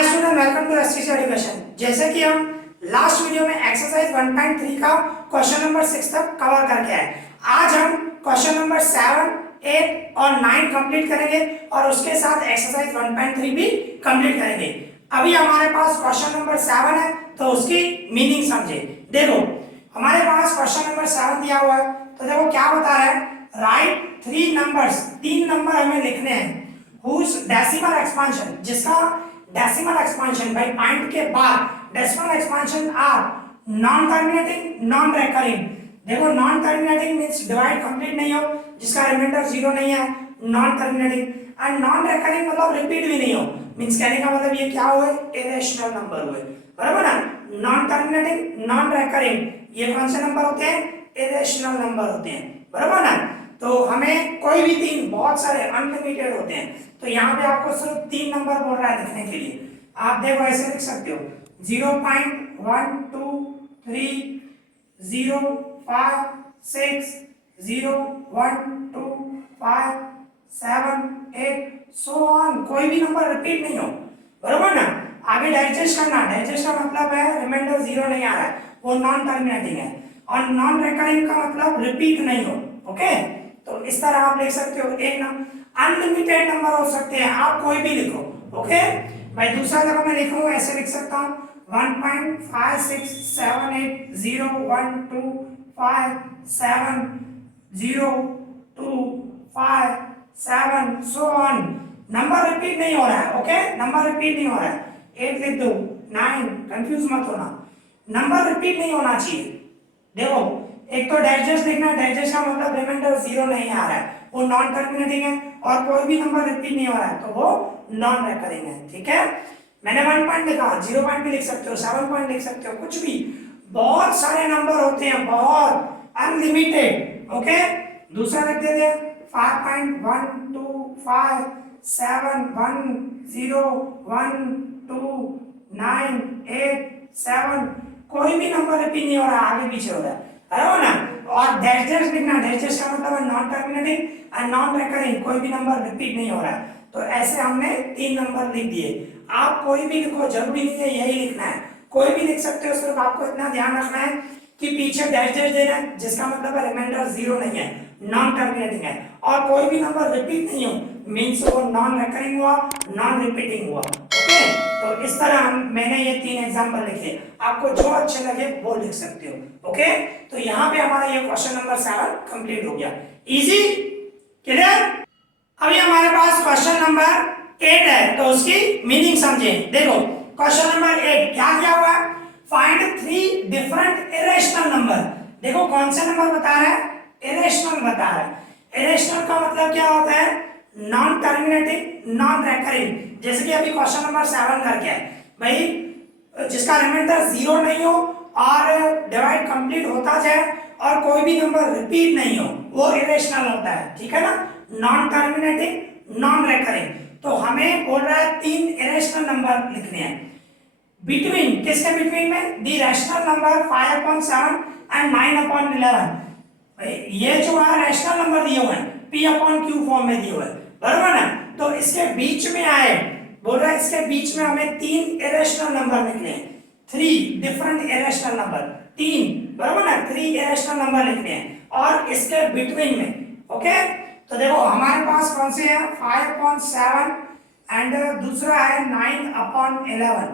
Hi student, welcome to STC education. जैसे कि हम लास्ट वीडियो में एक्सरसाइज 1.3 का क्वेश्चन नंबर 6 तक कवर करके आए, आज हम क्वेश्चन नंबर 7, 8 और 9 कंप्लीट करेंगे और उसके साथ एक्सरसाइज 1.3 भी कंप्लीट करेंगे। अभी हमारे पास क्वेश्चन नंबर 7 है तो उसकी मीनिंग समझे। देखो हमारे पास क्वेश्चन नंबर 7 दिया हुआ है, तो देखो क्या बता रहा है, राइट 3 नंबर्स, 3 नंबर हमें लिखने हैं whose decimal expansion, जिसका डेसिमल एक्सपेंशन भाई पॉइंट के बाद decimal expansion are non terminating non recurring. देखो non terminating means divide complete नहीं हो, जिसका रिमाइंडर 0 नहीं है, non terminating. And non recurring मतलब रिपीट भी नहीं हो, मींस कहने का मतलब ये क्या हुए, इरेशनल नंबर हुए, बराबर ना। नॉन टर्मिनेटिंग नॉन रिकरिंग ये कौन से नंबर होते हैं, इरेशनल नंबर होते हैं, बराबर ना। तो हमें कोई भी तीन, बहुत सारे अनलिमिटेड होते हैं, तो यहाँ पे आपको सिर्फ 3 नंबर बोल रहा है लिखने के लिए। आप देखो ऐसे लिख सकते हो 0.123 0 5 6 0 1 2 5 7 8 सो ऑन, कोई भी नंबर रिपीट नहीं हो, बरोबर ना। आगे डाइजेस्ट करना, डाइजेस्ट का मतलब है रिमाइंडर 0 नहीं आ रहा है, वो नॉन टर्मिनेटिंग है। और नॉन रिकरिंग का मतलब रिपीट नहीं हो, ओके। तो इस तरह आप लिख सकते हो। एक नंबर अनलिमिटेड नंबर हो सकते हैं, आप कोई भी लिखो, ओके भाई। दूसरा जगह मैं लिखूं ऐसे लिख सकता हूं 1.56780125702557 सो ऑन। नंबर रिपीट नहीं हो रहा है, ओके, नंबर रिपीट नहीं हो रहा है। 8 लिख दो, 9, कंफ्यूज मत होना, नंबर रिपीट नहीं होना चाहिए। देखो एक तो डाइजेस्ट लिखना है, डाइजेस्ट का मतलब रिमाइंडर 0 नहीं आ रहा है, वो नॉन टर्मिनेटिंग है, और कोई भी नंबर रिपीट नहीं हो रहा है तो वो नॉन रिकरिंग है, ठीक है। मैंने 1 पॉइंट लिखा, 0 पॉइंट भी लिख सकते हो, 7 पॉइंट लिख सकते हो, कुछ भी, बहुत सारे नंबर होते हैं, बहुत अनलिमिटेड, ओके। दूसरा लिख देते हैं 5.12571012987, कोई भी नंबर रिपीट नहीं हो रहा, आगे पीछे हो रहा है, बराबर ना। और डैश लिखना, डैश का मतलब है non terminating and non recurring, कोई भी नंबर रिपीट नहीं हो रहा है। तो ऐसे हमने 3 नंबर लिख दिए। आप कोई भी लिखो, जरूरी नहीं है यही लिखना है, कोई भी लिख सकते हो, सिर्फ आपको इतना ध्यान रखना है कि पीछे डैश देना है, जिसका मतलब है रिमाइंडर 0 नहीं है, नॉन टर्मिनेटिंग है, और कोई भी नंबर रिपीट नहीं हो, मींस वो नॉन रिकरिंग हुआ, नॉन रिपीटिंग हुआ, ओके। तो इस तरह मैंने ये 3 एग्जांपल लिखे, आपको जो अच्छे लगे वो लिख सकते हो, ओके। तो यहाँ पे हमारा ये क्वेश्चन नंबर 7 कंप्लीट हो गया, इजी, क्लियर। अभी हमारे पास क्वेश्चन नंबर 8 है, तो उसकी मीनिंग समझे। देखो क्वेश्चन नंबर 8 क्या किया हुआ है, फाइंड 3 डिफरेंट इरेशनल नंबर। देखो कौन से नंबर बता रहा है, इरेशनल बता रहा है। इरेशनल का मतलब क्या होता है, नॉन टर्मिनेटिंग नॉन रिकरिंग। जैसे कि अभी क्वेश्चन नंबर 7 करके है भाई, जिसका रिमाइंडर 0 नहीं हो और डिवाइड कंप्लीट होता जाए और कोई भी नंबर रिपीट नहीं हो, वो इरेशनल होता है, ठीक है ना। नॉन टर्मिनेटिंग नॉन रिकरिंग, तो हमें बोल रहा है 3 इरेशनल नंबर लिखने हैं। बिटवीन, किसके बिटवीन में, दी रैशनल नंबर 5/7 एंड 9/11। ये जो है रैशनल नंबर दिए हुए हैं p/q फॉर्म में दिए हुए हैं, बराबर ना। तो इसके बीच में आए, बोल रहा है इसके बीच में हमें 3 इरेशनल नंबर लिखने हैं, 3 डिफरेंट इरेशनल नंबर, 3, बराबर ना, 3 इरेशनल नंबर लिखने हैं और इसके बिटवीन में, ओके। तो देखो हमारे पास कौन से हैं, 5/7 एंड दूसरा है 9/11।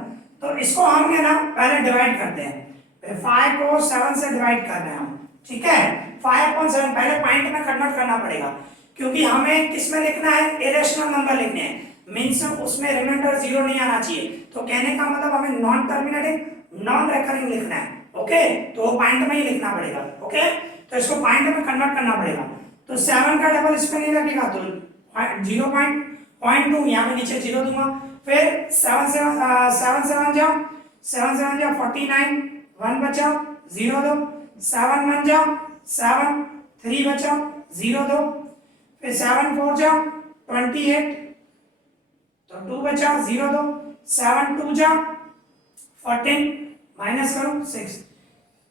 तो इसको हम है ना पहले डिवाइड करते हैं, 5 को 7 से डिवाइड कर रहे हैं हम, ठीक है। 5/7 पहले पॉइंट में कन्वर्ट करना पड़ेगा, क्योंकि हमें किस में लिखना है, इरेशनल नंबर लिखने हैं, मींस उसमें रिमाइंडर 0 नहीं आना चाहिए। तो कहने का मतलब हमें नॉन टर्मिनेटिंग नॉन रिकरिंग लिखना है, ओके। तो वो पॉइंट में ही लिखना पड़ेगा, ओके। तो इसको पॉइंट में कन्वर्ट करना पड़ेगा। तो 7 का डबल इसमें नहीं लगेगा, तो 0.2 यहाँ पे नीचे 0 दूंगा, फिर 7 जा 49, 1 बचा 0 दो, 7 जा 7, 3 बचा 0 दो, फिर 7 4 जा 28, तो 2 बचा 0 दो, 7 2 जा 14, माइनस करो 6,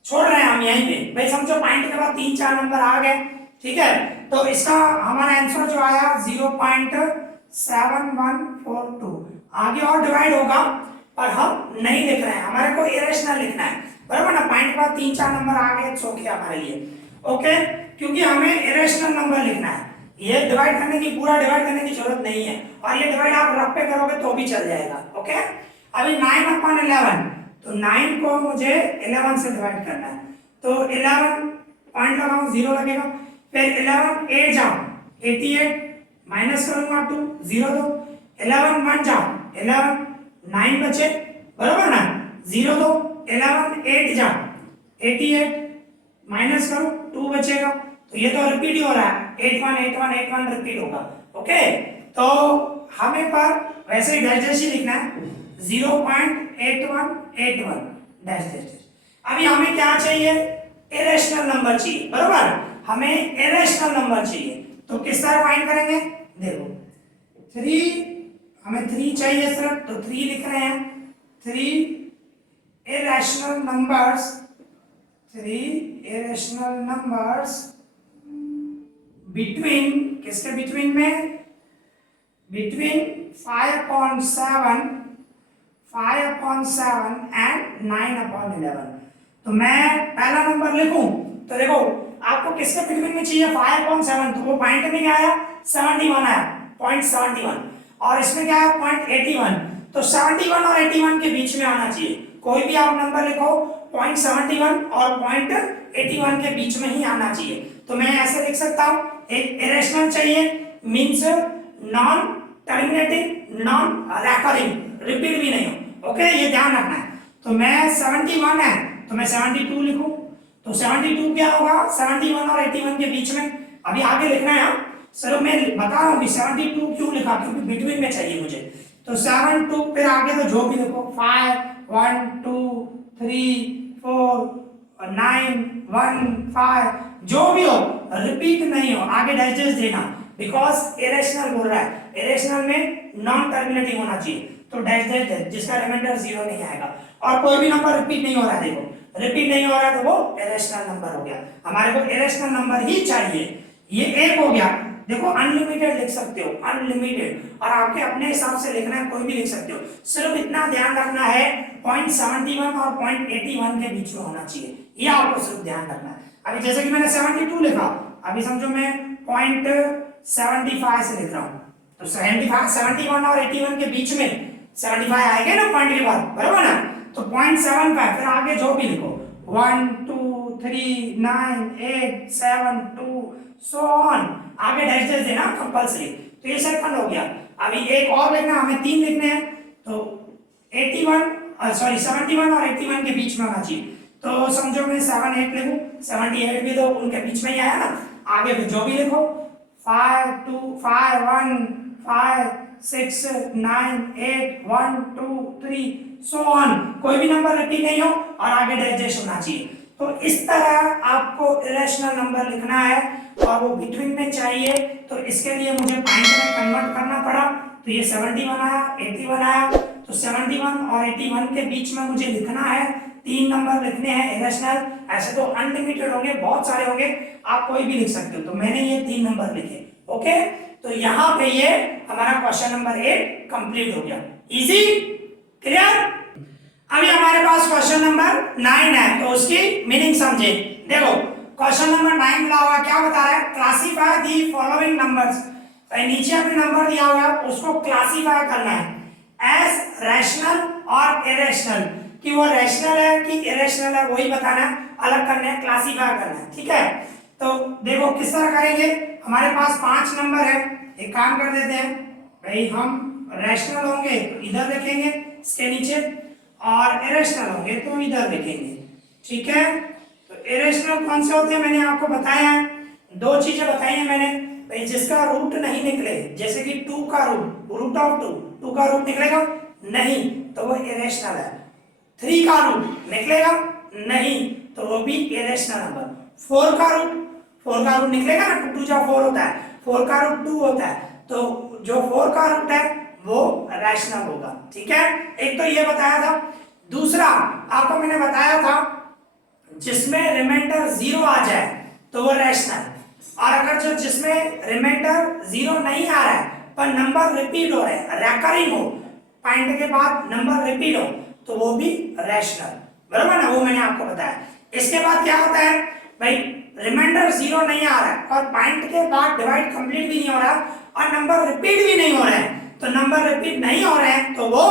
छोड़ रहे हैं हम यहीं पे भाई, समझो पॉइंट के बाद 3-4 नंबर आ गए, ठीक है। तो इसका हमारा आंसर जो आया 0.7142, आगे और डिवाइड होगा पर हम नहीं लिख रहे हैं, हमारे को इरेशनल लिखना है, बराबर ना। पॉइंट के बाद 3-4 नंबर आगे ओके हमारे लिए, ओके, क्योंकि हमें इरेशनल नंबर लिखना है। ये डिवाइड करने की, पूरा डिवाइड करने की जरूरत नहीं है, और ये डिवाइड आप रफ पे करोगे तो भी चल जाएगा, ओके। अभी 9/11, तो 9 को मुझे 11 से डिवाइड करना है, तो 11 पॉइंट लगाऊं 0 लगेगा, फिर 11 8 जाओ 88, माइनस करूंगा 2 0 दो, 11 1 जाओ 11 9 बचे, बराबर ना, 0 दो, 11 8 जाओ 88, माइनस करो 2 बचेगा, तो ये तो रिपीट ही हो रहा है, 81 81 81 रिपीट होगा, ओके। तो हमें पर वैसे ही डैश ही लिखना है 0.8181 डैश डैश। अभी हमें क्या चाहिए, इरेशनल नंबर चाहिए, बराबर, हमें इरेशनल नंबर चाहिए, तो किस तरह फाइंड करेंगे, देखो 3, हमें 3 चाहिए सर, तो 3 लिख रहे हैं, 3 irrational numbers, 3 irrational numbers between, किसके बिटवीन में, between 5/7 and 9/11। तो मैं पहला नंबर लिखूं, तो देखो आपको किसके बिटवीन में चाहिए, 5/7, तो वो पॉइंट में क्या आया 71 आया, 0.71, और इसमें क्या है 0.81, तो 71 और 81 के बीच में आना चाहिए। कोई भी आप नंबर लिखो 0.71 और 0.81 के बीच में ही आना चाहिए। तो मैं ऐसे लिख सकता हूं, एक इरेशनल चाहिए, means non terminating, non recurring, repeat भी नहीं हो, ओके, ये ध्यान रखना है। तो मैं 71 है, तो मैं 72 लिखूं, तो 72 क्या होगा, 71 और 81 के बीच में, अभी आगे लिखना है सर, मैं बता रहा हूँ कि 72 क्यों लिखा, क्योंकि बिटवीन में चाहिए मुझे, तो 72 फिर आगे तो जो भी लिखो 5 1 2 3 4 9 1 5 जो भी हो, रिपीट नहीं हो, आगे डैश देना, बिकॉज इरेशनल बोल रहा है, इरेशनल में नॉन टर्मिनेटिंग होना चाहिए, तो डैश डैश जिसका रिमाइंडर 0 नहीं आएगा, और कोई भी नंबर रिपीट नहीं हो रहा है, देखो रिपीट नहीं हो रहा है तो वो इरेशनल नंबर हो गया, हमारे को इरेशनल नंबर ही चाहिए। ये एक हो गया, देखो अनलिमिटेड लिख सकते हो, अनलिमिटेड, और आपके अपने हिसाब से लिखना है, कोई भी लिख सकते हो, सिर्फ इतना ध्यान रखना है 0.71 और 0.81 के बीच में होना चाहिए, ये आपको सिर्फ ध्यान रखना है। अभी जैसे कि मैंने 72 लिखा, अभी समझो मैं 0.75 से लिख रहा हूँ, तो 75 71 और 81 के बीच में 75 आएगा ना पॉइंट के बाद, बराबर ना, तो 0.75 फिर आगे जो भी लिखो 1 2 3 9 8 7 2 सो ऑन, आगे डैश डैश देना कंपल्सरी, तो ये सेकंड हो गया। अभी एक और लिखना, हमें 3 लिखने हैं, तो 71 और 81 के बीच में होना चाहिए, तो समझो मैं 78 लिखूं, 78 भी तो उनके बीच में ही आया ना, आगे भी जो भी लिखो 5 2 5 1 5 6 9 8 1 2 3 सो ऑन, कोई भी नंबर रिपीट नहीं हो और आगे डैश डैश होना चाहिए। तो इस तरह आपको इरेशनल नंबर लिखना है और वो बिटवीन में चाहिए, तो इसके लिए मुझे पॉइंट में कन्वर्ट करना पड़ा, तो ये 71 आया 81 आया, तो 71 और 81 के बीच में मुझे लिखना है, 3 नंबर लिखने हैं इरेशनल, ऐसे तो अनलिमिटेड होंगे, बहुत सारे होंगे, आप कोई भी लिख सकते हो, तो मैंने ये 3 नंबर लिखे, ओके। तो यहाँ पे ये हमारा क्वेश्चन नंबर 8 कंप्लीट हो गया, इजी, क्लियर। अभी हमारे पास क्वेश्चन नंबर 9 है, तो उसकी मीनिंग समझे। देखो क्वेश्चन नंबर 9 मिला हुआ, क्या बता रहा है, क्लासीफाई दी फॉलोइंग नंबर्स, नीचे अभी नंबर दिया हुआ है उसको क्लासीफाई करना है एज रैशनल और इरेशनल, कि वो रैशनल है कि इरेशनल है वही बताना है, अलग करना है, क्लासीफाई करना है, ठीक है। तो देखो किस तरह करेंगे, हमारे पास 5 नंबर है, एक काम कर देते हैं भाई, हम रैशनल होंगे तो इधर लिखेंगे इसके नीचे, और इरेशनल होंगे तो इधर लिखेंगे, ठीक है। तो इरेशनल कौन से होते हैं मैंने आपको बताया है, 2 चीजें बताई हैं मैंने भाई, जिसका रूट नहीं निकले, जैसे कि 2 का रूट ऑफ 2 का रूट निकलेगा नहीं तो वो इरेशनल है, 3 का रूट निकलेगा नहीं तो वो भी इरेशनल नंबर, 4 का रूट निकलेगा ना, 2 जा 4 होता है, 4 का रूट 2 होता है, तो जो 4 का रूट है वो रैशनल होगा, ठीक है। एक तो ये बताया था, दूसरा आपको मैंने बताया था जिसमें रिमाइंडर 0 आ जाए तो वो रैशनल, और अगर जो जिसमें रिमाइंडर 0 नहीं आ रहा है पर नंबर रिपीट हो रहे हैं, रेकरिंग हो, पॉइंट के बाद नंबर रिपीट हो तो वो भी रैशनल, बराबर ना, वो मैंने आपको बताया। इसके बाद क्या होता है भाई, रिमाइंडर 0 नहीं आ रहा है और पॉइंट के बाद डिवाइड कंप्लीट भी नहीं हो रहा और नंबर रिपीट भी नहीं हो रहा है, तो नंबर रिपीट नहीं हो रहे हैं तो वो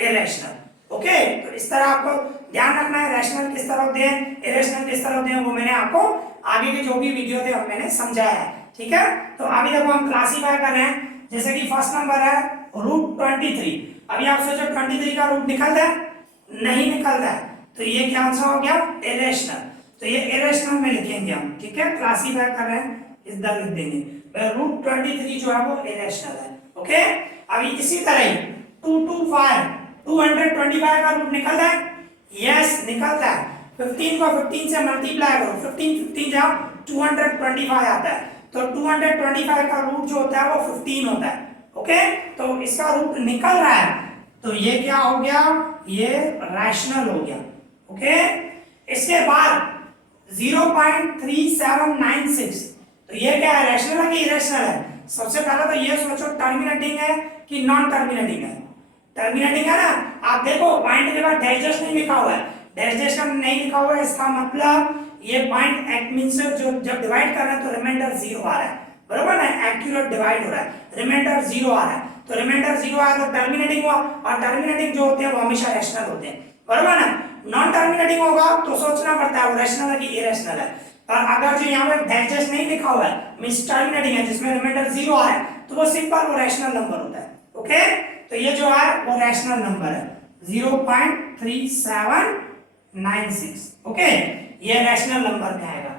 इरेशनल। ओके, तो इस तरह आपको ध्यान रखना है, रैशनल किस तरह होते हैं, इरेशनल किस तरह होते हैं, वो मैंने आपको आगे के जो भी वीडियो थे मैंने समझाया है। ठीक है, तो अभी देखो हम क्लासीफाई कर रहे हैं, जैसे कि फर्स्ट नंबर है रूट 23। अभी आप सोचो 23 का रूट निकलता है, नहीं निकलता है, तो ये क्या आंसर हो गया, इरेशनल। तो ये इरेशनल में लिखेंगे हम, ठीक है, क्लासीफाई कर रहे हैं इधर लिख देंगे, रूट 23 जो है वो इरेशनल है। ओके, अभी इसी तरह ही 225 का रूट निकलता है, यस निकलता है। 15 को 15 से मल्टीप्लाई करो, 15 जाओ 225 आता है, तो 225 का रूट जो होता है वो 15 होता है। ओके, तो इसका रूट निकल रहा है, तो ये क्या हो गया, ये रैशनल हो गया। ओके, इसके बाद 0.3796, तो ये क्या है, रैशनल है कि इरेशनल है? सबसे पहले तो ये सोचो टर्मिनेटिंग है कि नॉन टर्मिनेटिंग है। टर्मिनेटिंग है ना, आप देखो पॉइंट के बाद डैश नहीं लिखा हुआ है, डैश का नहीं लिखा हुआ है, इसका मतलब ये पॉइंट एक्ट मींस जो जब डिवाइड कर रहे हैं तो रिमाइंडर 0 आ रहा है, बराबर ना, एक्यूरेट डिवाइड हो रहा है, रिमाइंडर 0 आ रहा है, तो रिमाइंडर 0 आया तो टर्मिनेटिंग हुआ, और टर्मिनेटिंग जो होते हैं वो हमेशा रैशनल होते हैं, बराबर ना। नॉन टर्मिनेटिंग होगा तो सोचना पड़ता है वो रैशनल है कि इरेशनल है, और अगर जो यहाँ पे डैश नहीं लिखा हुआ है मींस टर्मिनेटिंग है, जिसमें रिमाइंडर 0 आ रहा है, तो वो सिंपल वो रैशनल नंबर होता है। ओके, तो ये जो है वो रैशनल नंबर है 0.3796। ओके, ये रैशनल नंबर में आएगा।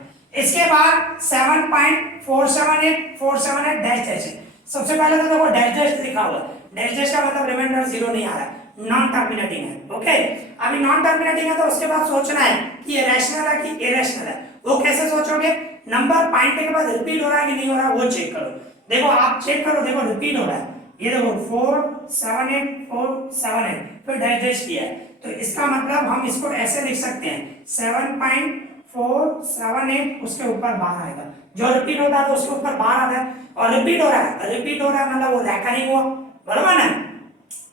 इसके बाद 7.478 डैश डैश है। सबसे पहले तो देखो डैश डैश लिखा हुआ है, डैश का मतलब रिमाइंडर 0 नहीं आ रहा है, नॉन टर्मिनेटिंग है। ओके, अभी नॉन टर्मिनेटिंग है तो उसके बाद सोचना है कि ये रैशनल है कि इरेशनल है। वो कैसे सोचोगे, नंबर पॉइंट के बाद रिपीट हो रहा है कि नहीं हो रहा है वो चेक करो। देखो आप चेक करो, देखो रिपीट हो रहा है, ये देखो 478 फिर डैश किया है, तो इसका मतलब हम इसको ऐसे लिख सकते हैं 7.478 उसके ऊपर बार आएगा, जो रिपीट होता है तो उसके ऊपर बार आता है, और रिपीट हो रहा है मतलब वो रैकरिंग हुआ, बराबर ना।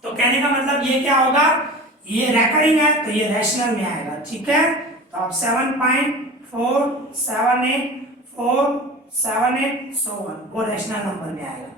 तो कहने का मतलब ये क्या होगा, ये रैकरिंग है तो ये रैशनल में आएगा। ठीक है, तो अब 7.478 वो रैशनल नंबर में आएगा।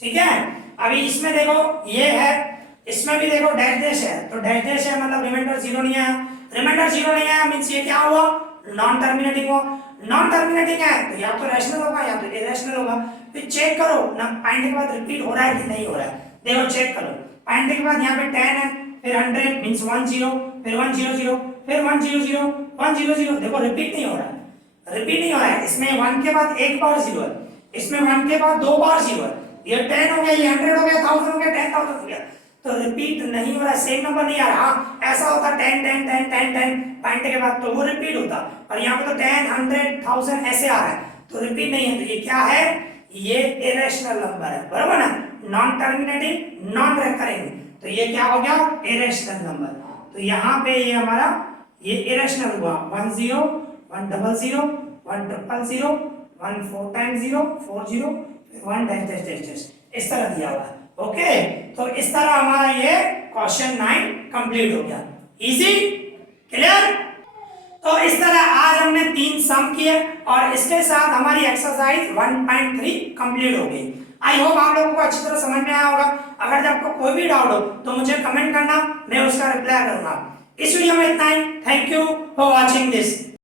ठीक है, अभी इसमें देखो ये है, इसमें भी देखो डैश डैश है, तो डैश डैश है मतलब रिमाइंडर 0 नहीं आया, रिमाइंडर 0 नहीं आया मींस ये क्या हुआ, नॉन टर्मिनेटिंग हुआ। नॉन टर्मिनेटिंग है तो या तो रैशनल होगा या तो इरेशनल होगा। फिर चेक करो ना पॉइंट के बाद रिपीट हो रहा है कि नहीं हो रहा है, देखो चेक करो, पॉइंट के बाद यहाँ पे 10 है, फिर 100 मींस 10, फिर 100, फिर 100, 100, देखो रिपीट नहीं हो रहा है, रिपीट नहीं हो रहा है। इसमें 1 के बाद एक बार 0 है, इसमें 1 के बाद 2 बार 0 है, ये 10 हो गया, ये 100 हो गया, 1000 हो गया, 10,000 हो गया, तो रिपीट नहीं हो रहा, सेम नंबर नहीं आ रहा। हाँ, ऐसा होता 10 10 10 10 10 पॉइंट के बाद तो वो रिपीट होता, और यहाँ पे तो 10 100 1000 ऐसे आ रहा है, तो रिपीट नहीं है, तो ये क्या है, ये इरेशनल नंबर है, बराबर ना, नॉन टर्मिनेटिंग नॉन रिकरिंग, तो ये क्या हो गया, इरेशनल नंबर। तो यहाँ पे ये हमारा ये इरेशनल हुआ 10 100 100 100 1 4 times 0 40 1 dash dash dash dash इस तरह दिया हुआ है। ओके, तो इस तरह हमारा ये क्वेश्चन 9 कंप्लीट हो गया। Easy, clear. तो इस तरह आज हमने 3 सम किए और इसके साथ हमारी एक्सरसाइज 1.3 कंप्लीट हो गई। आई होप आप लोगों को अच्छी तरह समझ में आया होगा। अगर आपको कोई भी डाउट हो तो मुझे कमेंट करना, मैं उसका रिप्लाई करूंगा। इस वीडियो में इतना ही। Thank you for watching this.